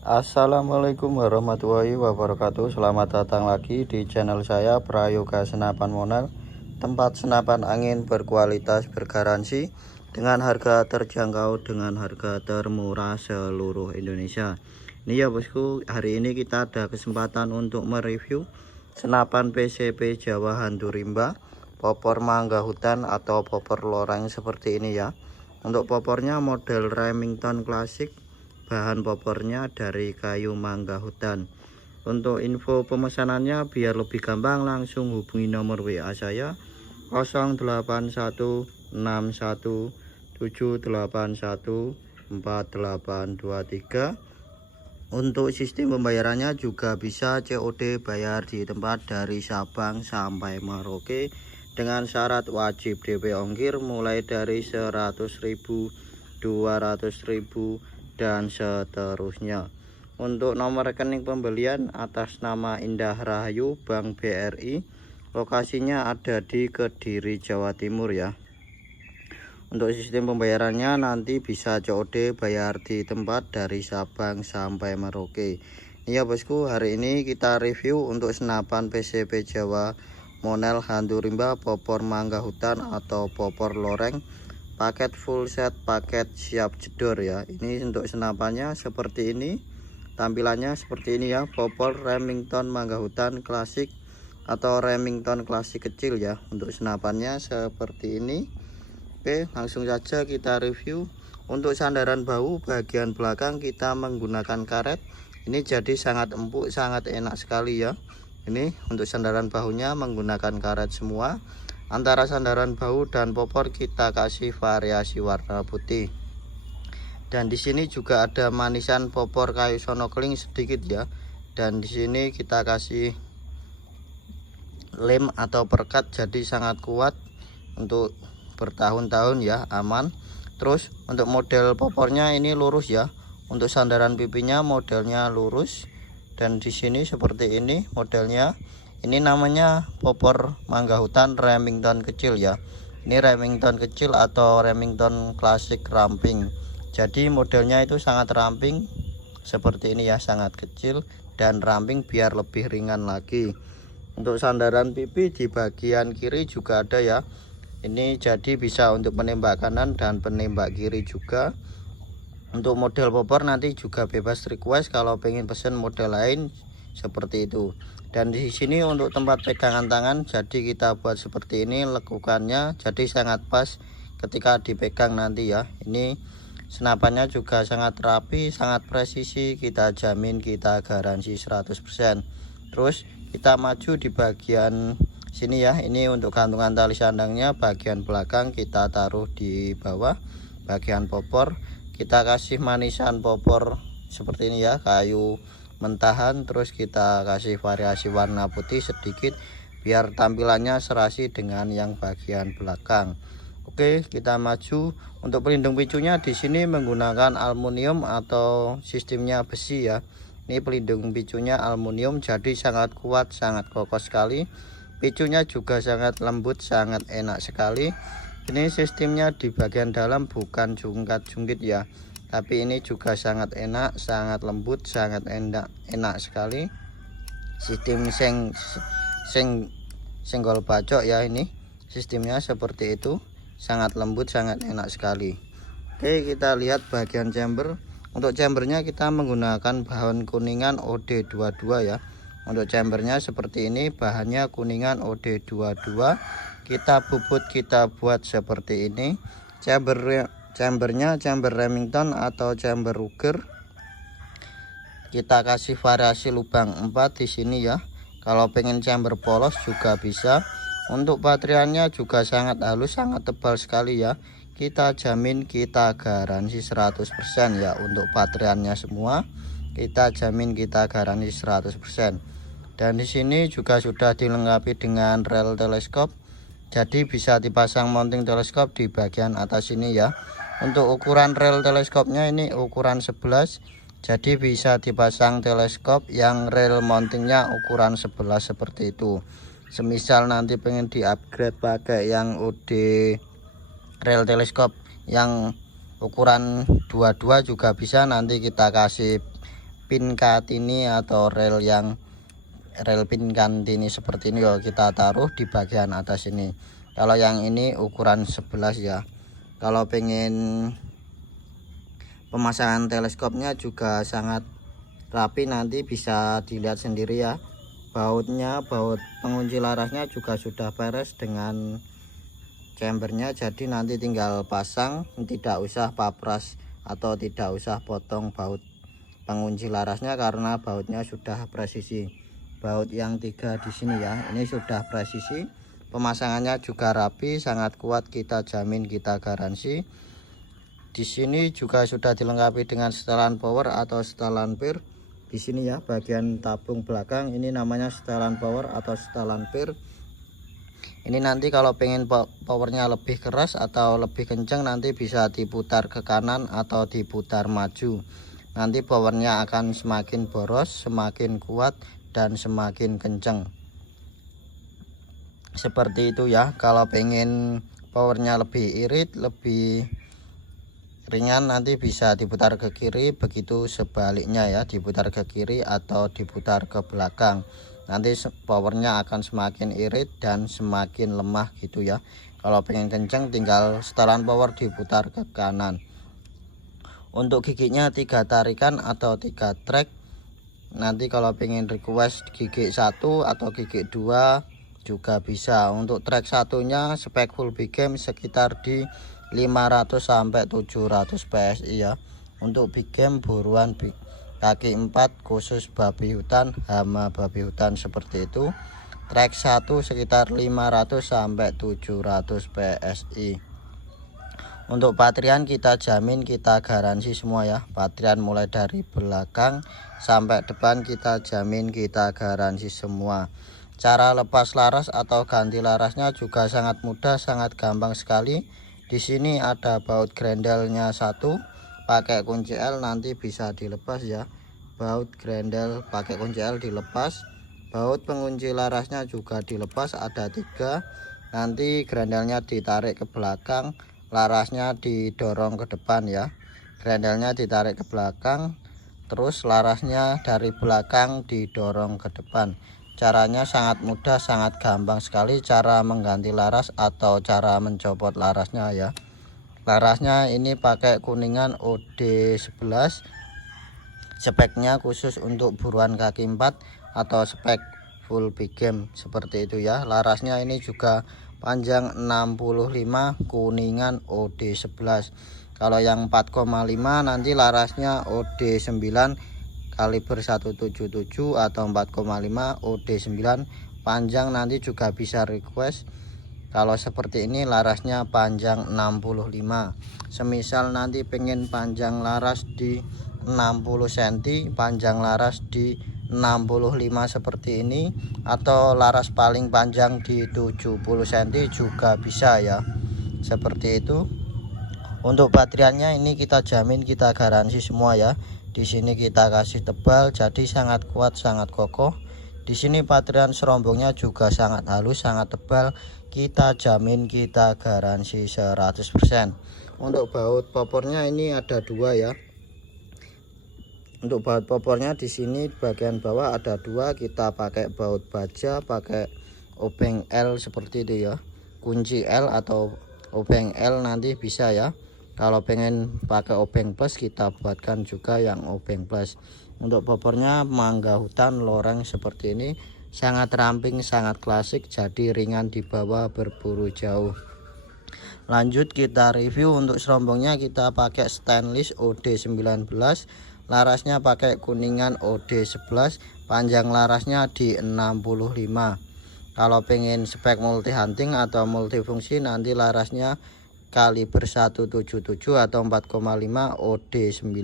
Assalamualaikum warahmatullahi wabarakatuh. Selamat datang lagi di channel saya, Prayoga Senapan Monel. Tempat senapan angin berkualitas, bergaransi, dengan harga terjangkau, dengan harga termurah seluruh Indonesia. Ini ya bosku, hari ini kita ada kesempatan untuk mereview senapan PCP Jawa Hantu Rimba, popor mangga hutan atau popor loreng seperti ini ya. Untuk popornya model Remington klasik, bahan popornya dari kayu mangga hutan. Untuk info pemesanannya biar lebih gampang, langsung hubungi nomor WA saya 081617814823. Untuk sistem pembayarannya juga bisa COD, bayar di tempat dari Sabang sampai Merauke dengan syarat wajib DP ongkir mulai dari 100.000, 200.000 dan seterusnya. Untuk nomor rekening pembelian atas nama Indah Rahayu Bank BRI, lokasinya ada di Kediri, Jawa Timur ya. Untuk sistem pembayarannya nanti bisa COD, bayar di tempat dari Sabang sampai Merauke. Iya bosku, hari ini kita review untuk senapan PCP Jawa Monel Hantu Rimba, popor mangga hutan atau popor loreng, paket full set, paket siap jedor ya. Ini untuk senapannya seperti ini, tampilannya seperti ini ya. Popor Remington mangga hutan klasik atau Remington klasik kecil ya. Untuk senapannya seperti ini. Oke, langsung saja kita review. Untuk sandaran bahu bagian belakang kita menggunakan karet. Ini jadi sangat empuk, sangat enak sekali ya. Ini untuk sandaran bahunya menggunakan karet semua. Antara sandaran bahu dan popor kita kasih variasi warna putih. Dan di sini juga ada manisan popor kayu sonokling sedikit ya. Dan di sini kita kasih lem atau perekat, jadi sangat kuat untuk bertahun-tahun ya, aman. Terus untuk model popornya ini lurus ya. Untuk sandaran pipinya modelnya lurus. Dan di sini seperti ini modelnya. Ini namanya popor mangga hutan Remington kecil ya. Ini Remington kecil atau Remington klasik ramping. Jadi modelnya itu sangat ramping seperti ini ya, sangat kecil dan ramping biar lebih ringan lagi. Untuk sandaran pipi di bagian kiri juga ada ya. Ini jadi bisa untuk penembak kanan dan penembak kiri juga. Untuk model popor nanti juga bebas request kalau pengen pesen model lain seperti itu. Dan di sini untuk tempat pegangan tangan, jadi kita buat seperti ini lekukannya, jadi sangat pas ketika dipegang nanti ya. Ini senapannya juga sangat rapi, sangat presisi, kita jamin, kita garansi 100%. Terus kita maju di bagian sini ya. Ini untuk gantungan tali sandangnya, bagian belakang kita taruh di bawah bagian popor. Kita kasih manisan popor seperti ini ya, kayu mentahan. Terus kita kasih variasi warna putih sedikit biar tampilannya serasi dengan yang bagian belakang. Oke, kita maju. Untuk pelindung picunya di sini menggunakan aluminium atau sistemnya besi ya. Ini pelindung picunya aluminium, jadi sangat kuat, sangat kokoh sekali. Picunya juga sangat lembut, sangat enak sekali. Ini sistemnya di bagian dalam bukan jungkat-jungkit ya, tapi ini juga sangat enak, sangat lembut, sangat enak sekali. Sistem senggol bacok ya, ini sistemnya seperti itu, sangat lembut, sangat enak sekali. Oke, kita lihat bagian chamber. Untuk chambernya kita menggunakan bahan kuningan OD22 ya. Untuk chambernya seperti ini, bahannya kuningan OD22. Kita bubut, kita buat seperti ini. Chambernya chamber Remington atau chamber Ruger. Kita kasih variasi lubang 4 di sini ya. Kalau pengen chamber polos juga bisa. Untuk baterainya juga sangat halus, sangat tebal sekali ya. Kita jamin, kita garansi 100% ya. Untuk baterainya semua kita jamin, kita garansi 100%. Dan di sini juga sudah dilengkapi dengan rel teleskop. Jadi bisa dipasang mounting teleskop di bagian atas ini ya. Untuk ukuran rel teleskopnya ini ukuran 11. Jadi bisa dipasang teleskop yang rel mountingnya ukuran 11 seperti itu. Semisal nanti pengen di upgrade pakai yang OD rel teleskop yang ukuran 22 juga bisa, nanti kita kasih pin Kartini atau rel pin Kartini seperti ini ya, kita taruh di bagian atas ini. Kalau yang ini ukuran 11 ya. Kalau pengen pemasangan teleskopnya juga sangat rapi, nanti bisa dilihat sendiri ya. Baut pengunci larasnya juga sudah beres dengan chambernya, jadi nanti tinggal pasang, tidak usah papras atau tidak usah potong baut pengunci larasnya karena bautnya sudah presisi. Baut yang 3 di sini ya, ini sudah presisi. Pemasangannya juga rapi, sangat kuat, kita jamin, kita garansi. Di sini juga sudah dilengkapi dengan setelan power atau setelan pir. Di sini ya, bagian tabung belakang ini namanya setelan power atau setelan pir. Ini nanti kalau pengen powernya lebih keras atau lebih kencang, nanti bisa diputar ke kanan atau diputar maju. Nanti powernya akan semakin boros, semakin kuat, dan semakin kencang. Seperti itu ya. Kalau pengen powernya lebih irit, lebih ringan, nanti bisa diputar ke kiri, begitu sebaliknya ya, diputar ke kiri atau diputar ke belakang. Nanti powernya akan semakin irit dan semakin lemah gitu ya. Kalau pengen kenceng tinggal setelan power diputar ke kanan. Untuk giginya 3 tarikan atau 3 trek. Nanti kalau pengen request gigi 1 atau gigi 2 juga bisa. Untuk trek satunya spek full big game sekitar di 500 sampai 700 PSI ya. Untuk big game buruan kaki 4 khusus babi hutan, hama babi hutan seperti itu. Trek 1 sekitar 500 sampai 700 PSI. Untuk baterian kita jamin, kita garansi semua ya. Baterian mulai dari belakang sampai depan kita jamin, kita garansi semua. Cara lepas laras atau ganti larasnya juga sangat mudah, sangat gampang sekali. Di sini ada baut grendelnya 1, pakai kunci L nanti bisa dilepas ya. Baut grendel pakai kunci L dilepas. Baut pengunci larasnya juga dilepas, ada 3. Nanti grendelnya ditarik ke belakang, larasnya didorong ke depan ya. Grendelnya ditarik ke belakang, terus larasnya dari belakang didorong ke depan. Caranya sangat mudah, sangat gampang sekali cara mengganti laras atau cara mencopot larasnya ya. Larasnya ini pakai kuningan OD11. Speknya khusus untuk buruan kaki 4 atau spek full big game seperti itu ya. Larasnya ini juga panjang 65, kuningan OD11. Kalau yang 4,5 nanti larasnya OD9 kaliber 177 atau 4,5 OD9 panjang, nanti juga bisa request. Kalau seperti ini larasnya panjang 65. Semisal nanti pengen panjang laras di 60 cm, panjang laras di 65 seperti ini, atau laras paling panjang di 70 cm juga bisa ya. Seperti itu. Untuk bateriannya ini kita jamin, kita garansi semua ya. Di sini kita kasih tebal, jadi sangat kuat, sangat kokoh. Di sini baterian serombongnya juga sangat halus, sangat tebal. Kita jamin, kita garansi 100%. Untuk baut popornya ini ada 2 ya. Untuk baut popornya di sini bagian bawah ada 2. Kita pakai baut baja, pakai obeng L seperti itu ya. Kunci L atau obeng L nanti bisa ya. Kalau pengen pakai obeng plus, kita buatkan juga yang obeng plus. Untuk popornya mangga hutan loreng seperti ini, sangat ramping, sangat klasik, jadi ringan dibawa, berburu jauh. Lanjut kita review. Untuk serombongnya kita pakai stainless OD19, larasnya pakai kuningan OD11, panjang larasnya di 65. Kalau pengen spek multi hunting atau multifungsi, nanti larasnya kaliber 177 atau 4,5 OD9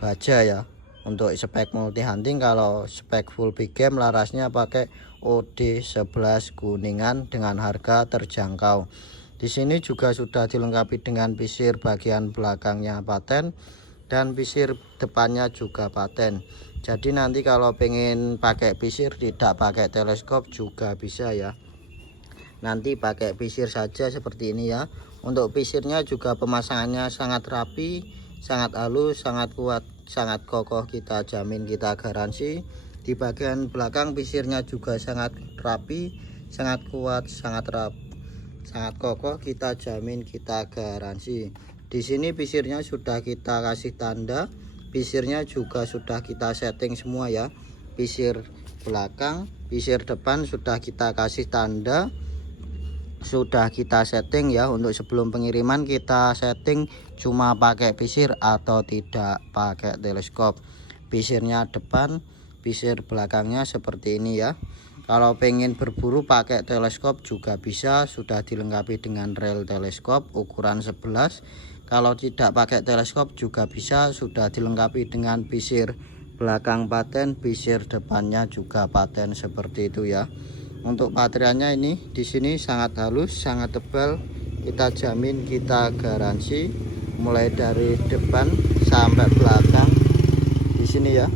baja ya. Untuk spek multi hunting, kalau spek full big game larasnya pakai OD11 kuningan dengan harga terjangkau. Di sini juga sudah dilengkapi dengan pisir bagian belakangnya paten dan pisir depannya juga paten. Jadi nanti kalau pengen pakai pisir tidak pakai teleskop juga bisa ya. Nanti pakai pisir saja seperti ini ya. Untuk pisirnya juga pemasangannya sangat rapi, sangat halus, sangat kuat, sangat kokoh, kita jamin, kita garansi. Di bagian belakang pisirnya juga sangat rapi, sangat kuat, sangat kokoh, kita jamin, kita garansi. Di sini pisirnya sudah kita kasih tanda, pisirnya juga sudah kita setting semua ya. Pisir belakang, pisir depan sudah kita kasih tanda, sudah kita setting ya. Untuk sebelum pengiriman kita setting cuma pakai pisir atau tidak pakai teleskop. Pisirnya depan, pisir belakangnya seperti ini ya. Kalau pengen berburu pakai teleskop juga bisa, sudah dilengkapi dengan rel teleskop ukuran 11. Kalau tidak pakai teleskop juga bisa, sudah dilengkapi dengan pisir belakang paten, pisir depannya juga paten seperti itu ya. Untuk baterainya ini di sini sangat halus, sangat tebal, kita jamin, kita garansi, mulai dari depan sampai belakang. Di sini ya,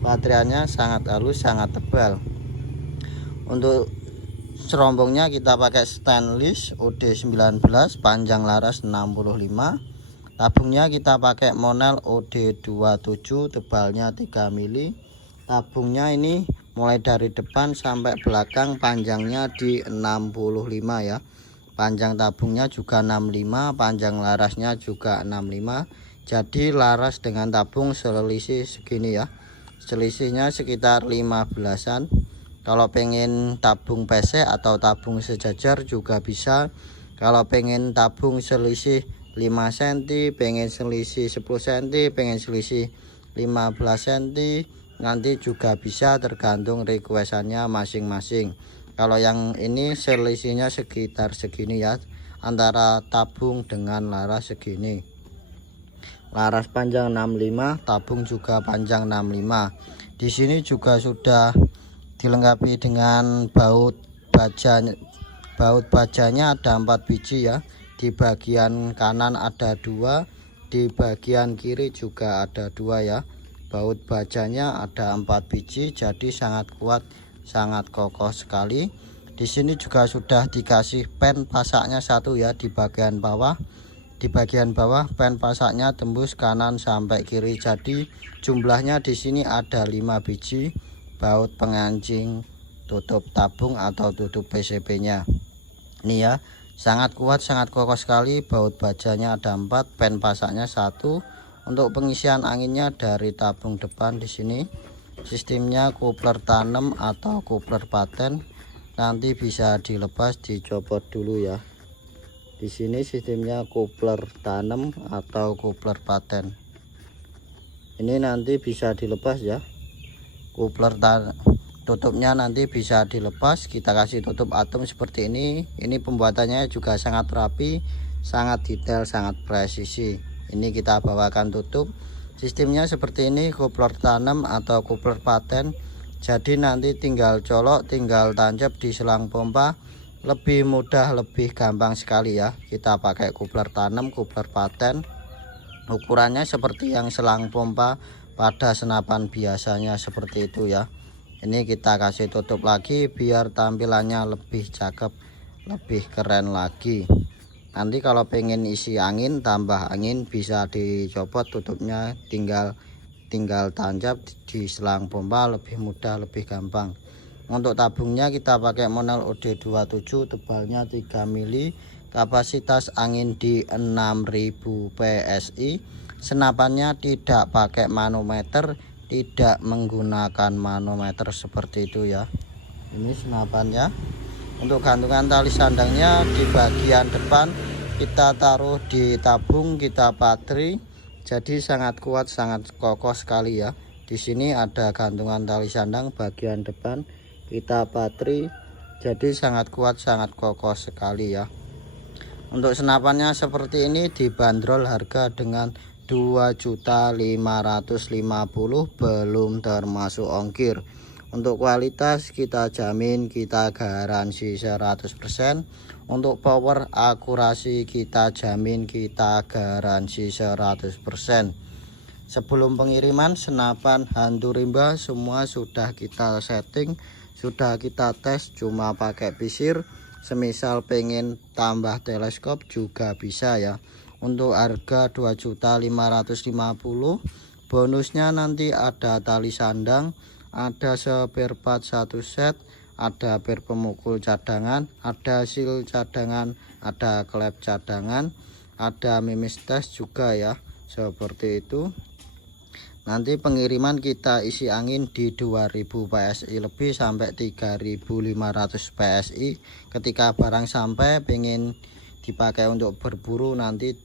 baterainya sangat halus, sangat tebal. Untuk serombongnya kita pakai stainless OD19, panjang laras 65. Tabungnya kita pakai Monel OD27, tebalnya 3 mili. Tabungnya ini mulai dari depan sampai belakang panjangnya di 65 ya. Panjang tabungnya juga 65, panjang larasnya juga 65. Jadi laras dengan tabung selisih segini ya. Selisihnya sekitar 15-an. Kalau pengen tabung PC atau tabung sejajar juga bisa. Kalau pengen tabung selisih 5 cm, pengen selisih 10 cm, pengen selisih 15 cm, nanti juga bisa, tergantung requestannya masing-masing. Kalau yang ini selisihnya sekitar segini ya, antara tabung dengan laras segini. Laras panjang 65, tabung juga panjang 65. Di sini juga sudah dilengkapi dengan baut baja. Baut bajanya ada 4 biji ya. Di bagian kanan ada 2, di bagian kiri juga ada 2 ya. Baut bajanya ada 4 biji, jadi sangat kuat, sangat kokoh sekali. Di sini juga sudah dikasih pen pasaknya 1 ya di bagian bawah. Di bagian bawah pen pasaknya tembus kanan sampai kiri, jadi jumlahnya di sini ada 5 biji baut pengancing tutup tabung atau tutup PCB-nya. Ini ya, sangat kuat, sangat kokoh sekali. Baut bajanya ada 4, pen pasaknya 1. Untuk pengisian anginnya dari tabung depan di sini. Sistemnya coupler tanam atau coupler paten. Nanti bisa dilepas, dicopot dulu ya. Di sini sistemnya coupler tanam atau coupler paten. Ini nanti bisa dilepas ya. Coupler tutupnya nanti bisa dilepas, kita kasih tutup atom seperti ini. Ini pembuatannya juga sangat rapi, sangat detail, sangat presisi. Ini kita bawakan tutup. Sistemnya seperti ini, coupler tanam atau coupler paten. Jadi nanti tinggal colok, tinggal tancap di selang pompa. Lebih mudah, lebih gampang sekali ya. Kita pakai coupler tanam, coupler paten. Ukurannya seperti yang selang pompa pada senapan biasanya seperti itu ya. Ini kita kasih tutup lagi biar tampilannya lebih cakep, lebih keren lagi. Nanti kalau pengen isi angin, tambah angin, bisa dicopot tutupnya, tinggal tancap di selang pompa, lebih mudah, lebih gampang. Untuk tabungnya kita pakai Monel OD27, tebalnya 3 mili, kapasitas angin di 6000 PSI. Senapannya tidak pakai manometer, tidak menggunakan manometer seperti itu ya. Ini senapannya. Untuk gantungan tali sandangnya di bagian depan kita taruh di tabung, kita patri. Jadi sangat kuat, sangat kokoh sekali ya. Di sini ada gantungan tali sandang bagian depan, kita patri. Jadi sangat kuat, sangat kokoh sekali ya. Untuk senapannya seperti ini, dibanderol harga dengan 2.550.000 belum termasuk ongkir. Untuk kualitas kita jamin, kita garansi 100%. Untuk power akurasi kita jamin, kita garansi 100%. Sebelum pengiriman, senapan, hantu rimba semua sudah kita setting, sudah kita tes, cuma pakai pisir. Semisal pengen tambah teleskop juga bisa ya. untuk harga 2.550.000. bonusnya nanti ada tali sandang, ada spare part 1 set, ada per pemukul cadangan, ada seal cadangan, ada klep cadangan, ada mimis tes juga ya, seperti itu. Nanti pengiriman kita isi angin di 2000 PSI lebih sampai 3500 PSI. Ketika barang sampai pengen dipakai untuk berburu, nanti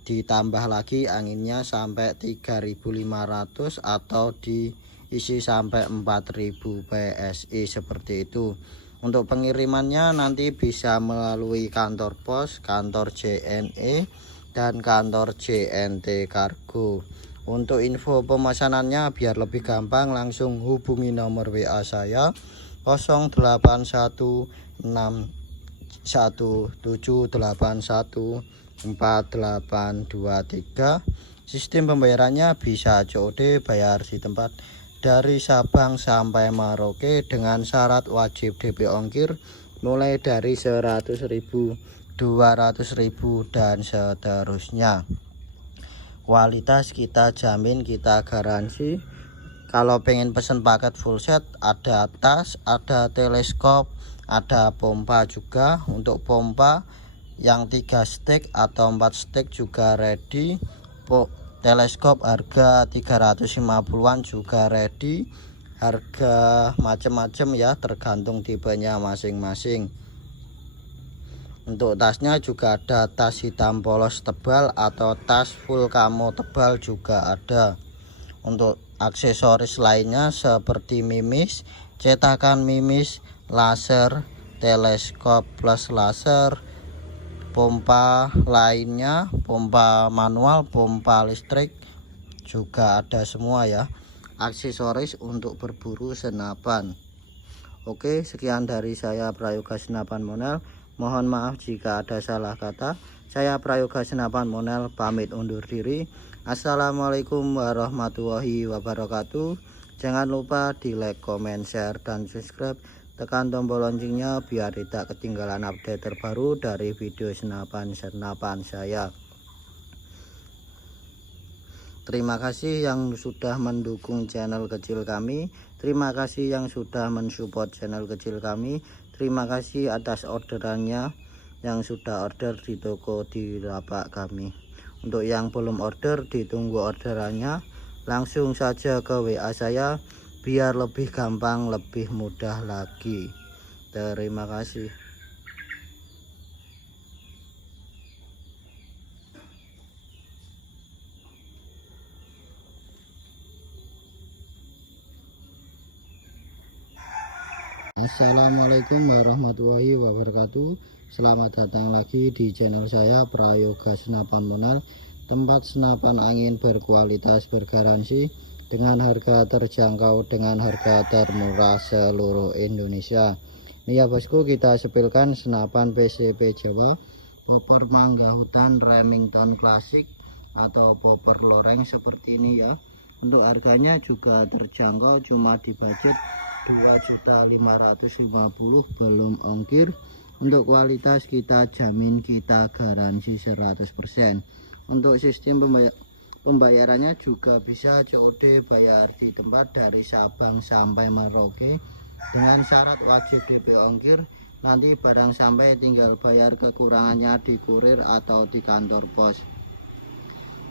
ditambah lagi anginnya sampai 3500 atau diisi sampai 4000 PSI seperti itu. Untuk pengirimannya nanti bisa melalui kantor pos, kantor JNE, dan kantor JNT Kargo. Untuk info pemesanannya biar lebih gampang, langsung hubungi nomor WA saya 081617814823. Sistem pembayarannya bisa COD, bayar di tempat dari Sabang sampai Merauke dengan syarat wajib DP ongkir mulai dari 100.000, 200.000 dan seterusnya. Kualitas kita jamin, kita garansi. Kalau pengen pesen paket full set, ada tas, ada teleskop, ada pompa juga. Untuk pompa yang 3 stick atau 4 stick juga ready. Teleskop harga 350-an juga ready. Harga macam-macam ya, tergantung tipenya masing-masing. Untuk tasnya juga ada tas hitam polos tebal atau tas full camo tebal juga ada. Untuk aksesoris lainnya seperti mimis, cetakan mimis, laser, teleskop plus laser, pompa lainnya, pompa manual, pompa listrik juga ada semua ya. Aksesoris untuk berburu senapan. Oke, sekian dari saya, Prayoga Senapan Monel. Mohon maaf jika ada salah kata. Saya Prayoga Senapan Monel pamit undur diri. Assalamualaikum warahmatullahi wabarakatuh. Jangan lupa di like, comment, share, dan subscribe. Tekan tombol loncengnya biar tidak ketinggalan update terbaru dari video senapan saya. Terima kasih yang sudah mendukung channel kecil kami. Terima kasih yang sudah mensupport channel kecil kami. Terima kasih atas orderannya yang sudah order di toko di lapak kami. Untuk yang belum order, ditunggu orderannya. Langsung saja ke WA saya biar lebih gampang, lebih mudah lagi. Terima kasih. Assalamualaikum warahmatullahi wabarakatuh. Selamat datang lagi di channel saya, Prayoga Senapan Monel. Tempat senapan angin berkualitas, bergaransi, dengan harga terjangkau, dengan harga termurah seluruh Indonesia. Ini ya bosku, kita sepilkan senapan PCP Jawa, popor mangga hutan Remington klasik atau popor loreng seperti ini ya. Untuk harganya juga terjangkau, cuma di budget 2.550.000 belum ongkir. Untuk kualitas kita jamin, kita garansi 100%. Untuk sistem pembayarannya juga bisa COD, bayar di tempat dari Sabang sampai Merauke dengan syarat wajib DP ongkir. Nanti barang sampai tinggal bayar kekurangannya di kurir atau di kantor pos.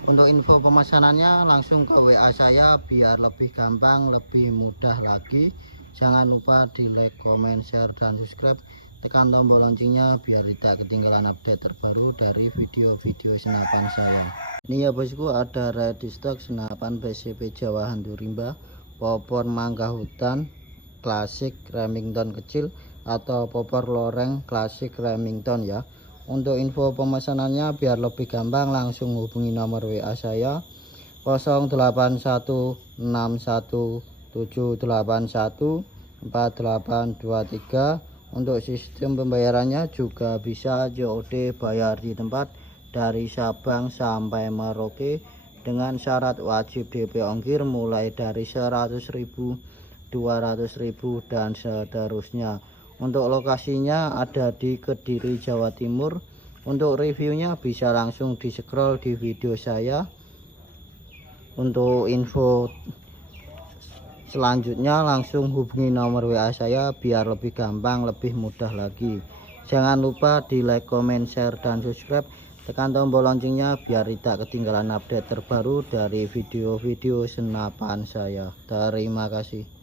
Untuk info pemesanannya langsung ke WA saya biar lebih gampang, lebih mudah lagi. Jangan lupa di like, comment, share, dan subscribe. Tekan tombol loncengnya biar tidak ketinggalan update terbaru dari video-video senapan saya. Ini ya bosku, ada ready stock senapan PCP Jawa Hantu Rimba, popor mangga hutan klasik Remington kecil atau popor loreng klasik Remington ya. Untuk info pemesanannya biar lebih gampang, langsung hubungi nomor WA saya 081617814823. Untuk sistem pembayarannya juga bisa COD, bayar di tempat dari Sabang sampai Merauke dengan syarat wajib DP ongkir mulai dari 100.000, 200.000 dan seterusnya. Untuk lokasinya ada di Kediri, Jawa Timur. Untuk reviewnya bisa langsung di scroll di video saya. Untuk info selanjutnya langsung hubungi nomor WA saya biar lebih gampang, lebih mudah lagi. Jangan lupa di like, comment, share, dan subscribe. Tekan tombol loncengnya biar tidak ketinggalan update terbaru dari video-video senapan saya. Terima kasih.